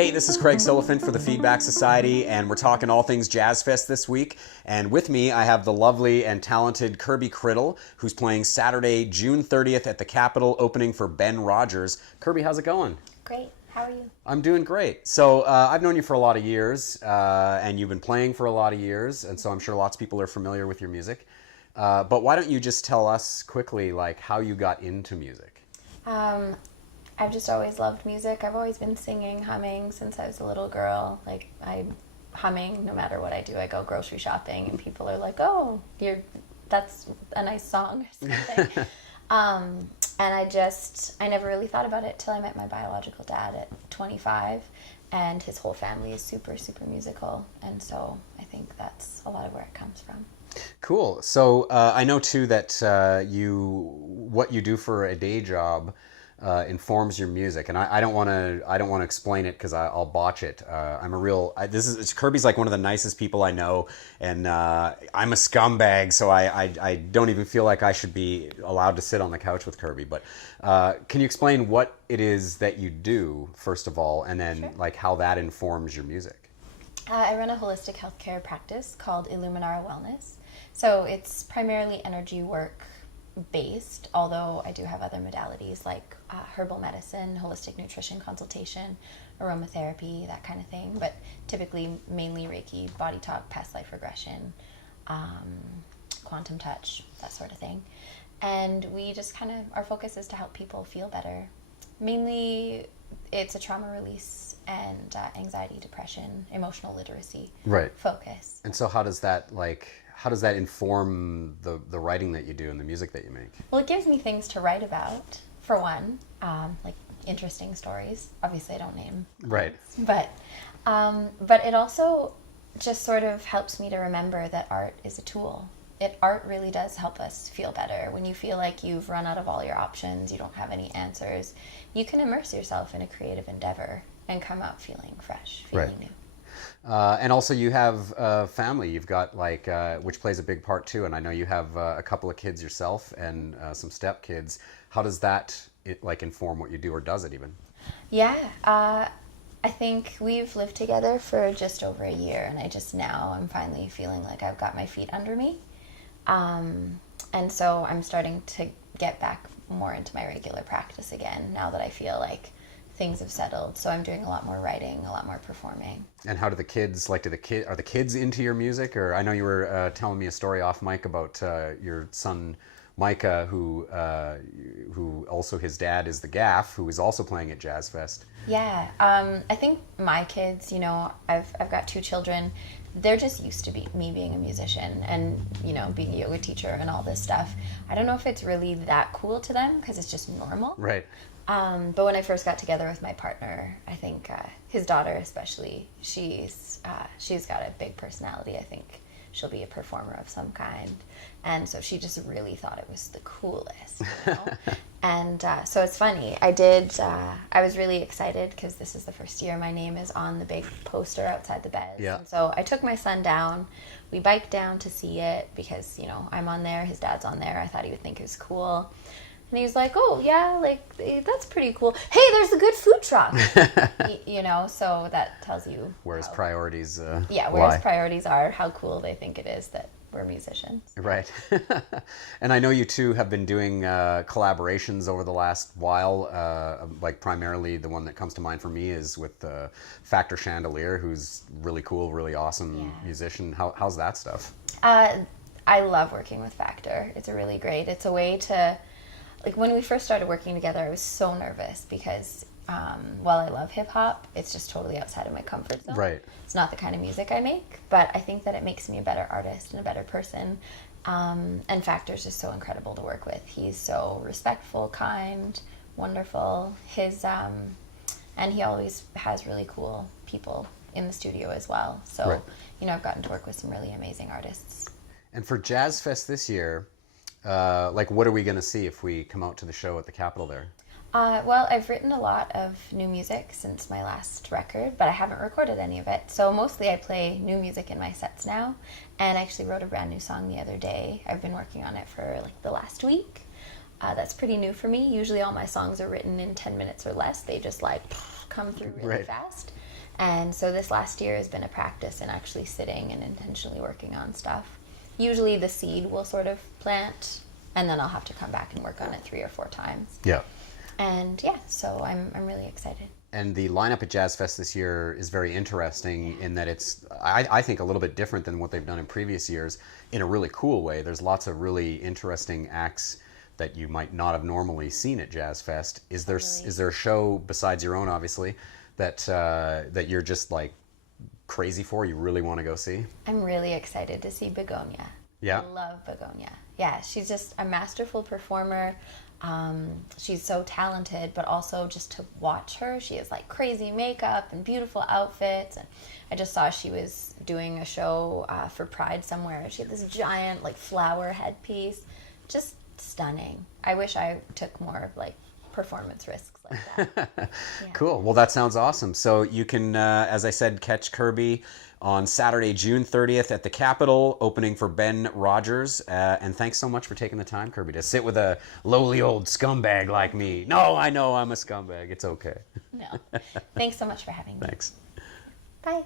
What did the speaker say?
Hey, this is Craig Silliphant for the Feedback Society, and we're talking all things Jazzfest this week. And with me, I have the lovely and talented Kirby Criddle, who's playing Saturday, June 30th at the Capitol, opening for Ben Rogers. Kirby, how's it going? Great. How are you? I'm doing great. So I've known you for a lot of years, and you've been playing for a lot of years, and so I'm sure lots of people are familiar with your music. But why don't you just tell us quickly, like, how you got into music? I've just always loved music. I've always been singing, humming since I was a little girl. Like, I'm humming no matter what I do. I go grocery shopping and people are like, oh, that's a nice song or something. And I never really thought about it till I met my biological dad at 25, and his whole family is super, super musical. And so I think that's a lot of where it comes from. Cool. So I know too that what you do for a day job informs your music, and I don't want to explain it because I'll botch it. Kirby's like one of the nicest people I know, and I'm a scumbag, so I don't even feel like I should be allowed to sit on the couch with Kirby. But can you explain what it is that you do first of all, and then Sure. like how that informs your music? I run a holistic healthcare practice called Illuminara Wellness. So it's primarily energy work based, although I do have other modalities like herbal medicine, holistic nutrition consultation, aromatherapy, that kind of thing. But typically mainly Reiki, body talk, past life regression, quantum touch, that sort of thing. And we just our focus is to help people feel better. Mainly it's a trauma release and anxiety, depression, emotional literacy focus. And so how does that inform the writing that you do and the music that you make? Well, it gives me things to write about, for one, like interesting stories. Obviously, I don't name. Right. But it also just sort of helps me to remember that art is a tool. Art really does help us feel better. When you feel like you've run out of all your options, you don't have any answers, you can immerse yourself in a creative endeavor and come out feeling fresh, feeling new. And also you have family. You've got which plays a big part too. And I know you have a couple of kids yourself and some step kids. How does that inform what you do, or does it even? Yeah, I think we've lived together for just over a year, and I'm finally feeling like I've got my feet under me. And so I'm starting to get back more into my regular practice again now that I feel like things have settled. So I'm doing a lot more writing, a lot more performing. And how do the kids are the kids into your music? Or I know you were telling me a story off mic about your son Micah, who also his dad is the Gaff, who is also playing at Jazzfest. Yeah, I think my kids, I've got two children. They're just used to me being a musician and, being a yoga teacher and all this stuff. I don't know if it's really that cool to them because it's just normal. Right. But when I first got together with my partner, I think his daughter especially, she's got a big personality. I think she'll be a performer of some kind. And so she just really thought it was the coolest, And so it's funny. I was really excited because this is the first year my name is on the big poster outside the beds. Yeah. And so I took my son down. We biked down to see it because, I'm on there, his dad's on there. I thought he would think it was cool. And he was like, oh, yeah, that's pretty cool. Hey, there's a good food truck. So that tells you where his priorities where his priorities are, how cool they think it is that we're musicians. Right. And I know you two have been doing collaborations over the last while. Primarily the one that comes to mind for me is with Factor Chandelier, who's really cool, really awesome musician. How's that stuff? I love working with Factor. It's it's a way to... when we first started working together, I was so nervous because while I love hip-hop, it's just totally outside of my comfort zone. Right. It's not the kind of music I make, but I think that it makes me a better artist and a better person. And Factor's just so incredible to work with. He's so respectful, kind, wonderful. And he always has really cool people in the studio as well. So, right. I've gotten to work with some really amazing artists. And for Jazzfest this year, what are we going to see if we come out to the show at the Capitol there? Well, I've written a lot of new music since my last record, but I haven't recorded any of it. So mostly I play new music in my sets now, and I actually wrote a brand new song the other day. I've been working on it for the last week. That's pretty new for me. Usually all my songs are written in 10 minutes or less. They just come through really fast. And so this last year has been a practice in actually sitting and intentionally working on stuff. Usually the seed will sort of plant, and then I'll have to come back and work on it 3 or 4 times. Yeah. And yeah, so I'm really excited. And the lineup at Jazzfest this year is very interesting in that it's, I think, a little bit different than what they've done in previous years in a really cool way. There's lots of really interesting acts that you might not have normally seen at Jazzfest. Is there a show besides your own, obviously, that you're just like crazy for, you really want to go see? I'm really excited to see Begonia. Yeah. I love Begonia. Yeah, she's just a masterful performer. She's so talented, but also just to watch her, she has like crazy makeup and beautiful outfits. And I just saw she was doing a show for Pride somewhere. She had this giant like flower headpiece, just stunning. I wish I took more like performance risks like that. Yeah. Cool. Well, that sounds awesome. So you can, as I said, catch Kirby on Saturday, June 30th at the Capitol, opening for Ben Rogers. And thanks so much for taking the time, Kirby, to sit with a lowly old scumbag like me. No, I know I'm a scumbag. It's okay. No. Thanks so much for having me. Thanks. Bye.